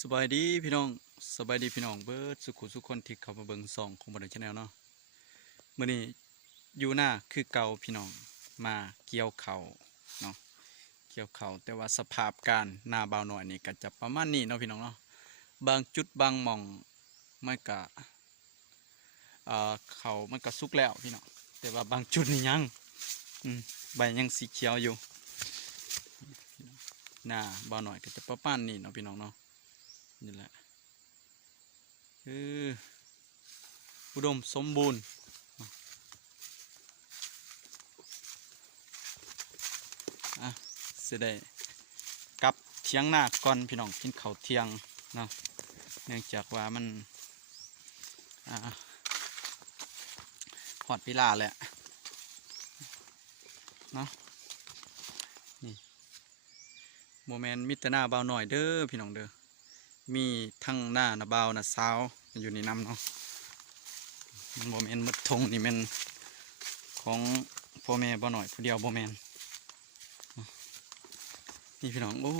สบายดีพี่น้องสบายดีพี่น้องเบิร์ดสุขุสุขคนที่เข้ามาเบิ่งส่องของบนชาแนลเนาะมื้อนี้อยู่หน้าคือเก่าพี่น้องมาเกี่ยวเข่าเนาะเกี่ยวเข่าแต่ว่าสภาพการหน้าเบาหน่อยนี่ก็จะประมาณนี้เนาะพี่น้องเนาะบางจุดบางหม่องมันก็เขามันก็สุกแล้วพี่น้องแต่ว่าบางจุดนี่ยังใบยังสีเขียวอยู่หน้าเบาหน่อยก็จะประมาณนี้เนาะพี่น้องเนาะนี่แหละคืออุดมสมบูรณ์เสด็จกลับเที่ยงหน้าก่อนพี่น้องกินข้าวเที่ยงเนาะเนื่องจากว่ามันหอดเวลาแหละเนาะนี่โมเมนต์มิตรหน้าเบาหน่อยเด้อพี่น้องเด้อมีทั้งหน้าเบาสาวอยู่ในน้ำเนาะโมเมนต์มัดทงนี่มันของพ่อแม่เบาหน่อยผู้เดียวโมเมนต์นี่พี่น้องโอ้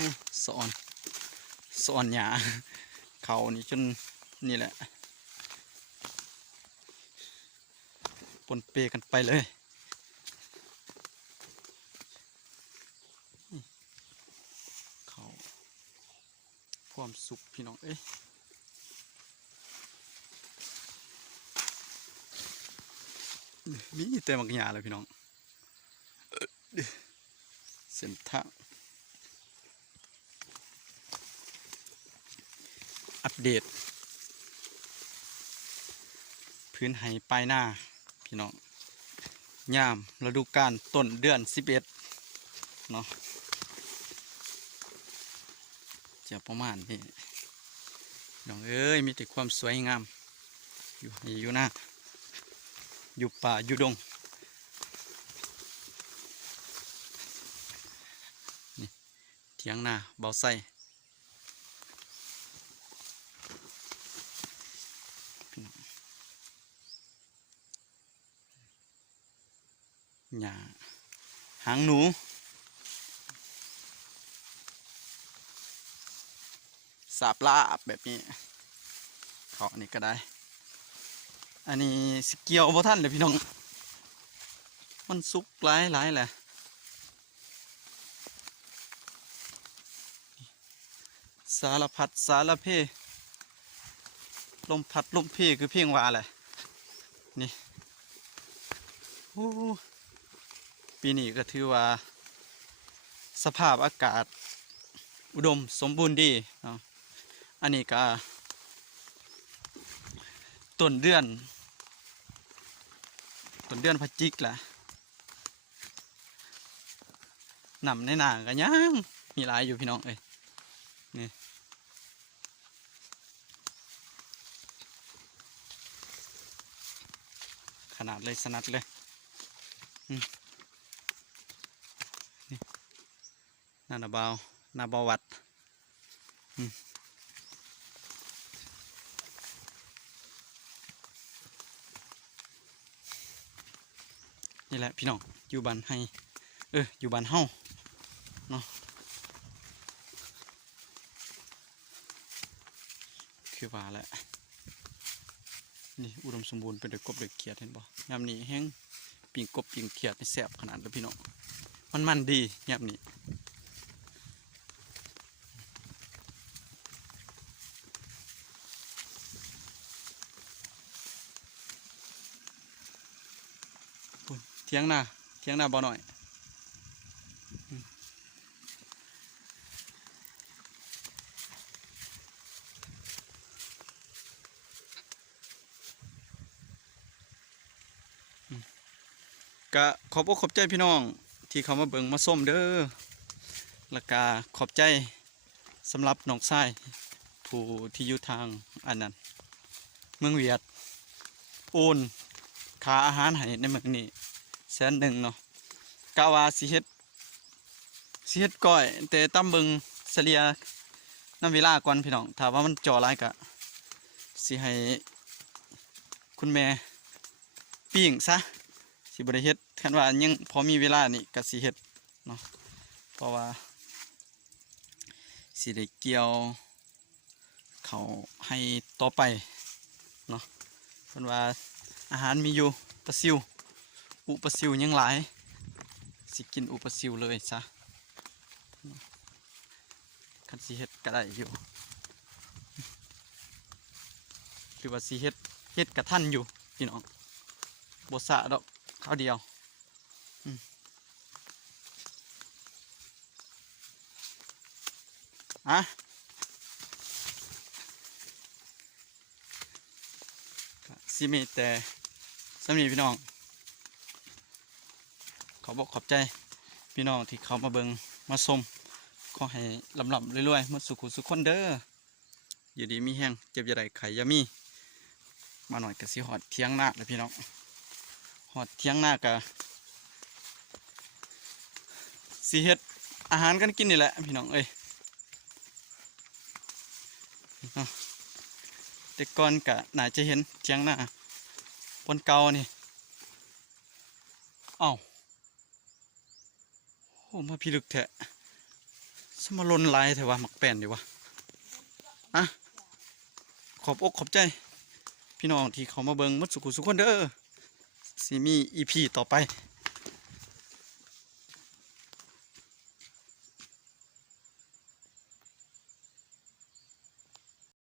สอนหยาเขานี่จนนี่แหละปนเปกันไปเลยเขาความสุขพี่น้องเอ้ยมีแต่บางอย่างเลยพี่น้องเส้นทางอัปเดตพื้นไห่ปลายหน้าพี่น้องยามฤดูกาลต้นเดือน11เนาะจะประมาณนี้น้องเอ้ยมีแต่ความสวยงามอยู่หน้าอยู่ป่าอยู่ดงนี่เถียงนาเบาไส้หญ้าหางหนูสาบลาบแบบนี้เขาอันนี้ก็ได้อันนี้สเกียวบ่ท่านเลยพี่น้องมันสุกหลายแหละสารพัดสารเพลมพัดลมเพคือเพียงว่าแหละนี่โอ้ปีนี้ก็ถือว่าสภาพอากาศอุดมสมบูรณ์ดีเนาะอันนี้ก็ต้นเดือนพฤศจิกแหละนำในหนาก็ยังมีหลายอยู่พี่น้องเอ้ยนี่ขนาดเลยสนัดเลยนี่นาเบาวัดนี่แหละพี่น้องอยู่บ้านให้อยู่บ้านเฮาเนาะคือว่าแหละนี่อุดมสมบูรณ์เป็นด้วยกบด้วยเขียดเห็นบ่ยามนี้แห้งปิ่งกบปิ่งเขียดนี่แซ่บขนาดเลยพี่น้องมันดียามนี้เที่ยงหน้าบ่หน่อยก็ขอบอกขอบใจพี่น้องที่เขามาเบิ่งมาส้มเด้อแล้วก็ขอบใจสำหรับน้องชายผู้ที่อยู่ทางอันนั้นเมืองเวียดโอนค่าอาหารให้ในเมืองนี้100,000เนาะกาวาสิเฮ็ดก้อยแต่ตำเบิงเสลียน้ำเวลาก่อนพี่น้องถ้าว่ามันจ่อหลายก็สิให้คุณแม่ปิ้งซะสิบริเฮ็ดคันว่ายังพอมีเวลานี่ก็สิเฮ็ดเนาะเพราะว่าสิได้เกี่ยว เขาให้ต่อไปเนาะเพิ่นว่าอาหารมีอยู่ปลาซิวอุปลาซิวยังหลายสิกินอุปลาซิวเลยซะคันสิเฮ็ดก็ได้อยู่หรือว่าสิเฮ็ดกระทันอยู่พี่น้องบ่สะดอกข้าวเดียวอะสิมีแต่สำนีพี่น้องขอบอกขอบใจพี่น้องที่เขามาเบิงมาชมขอให้ลำลำรวยๆมาสุขุสุขคนเด้ออยู่ดีมีแห้งเจ็บอย่าได้ไข่ยามีมาหน่อยกับสิหอดเที่ยงหน้าเลยพี่น้องหอดเที่ยงหน้ากะสีเฮ็ดอาหารกันกินนี่แหละพี่น้องเอ้ยแต่ก่อนกะน่าจะเห็นเที่ยงหน้าบนเก่านี่อ้าวโอ้มาพิลึกแท้สมลนลายแต่ว่าหมักแป้นดีวะอะขอบอกขอบใจพี่น้องที่เขามาเบิงมัดสุขุสุขคนเด้อสิมีอีพีต่อไป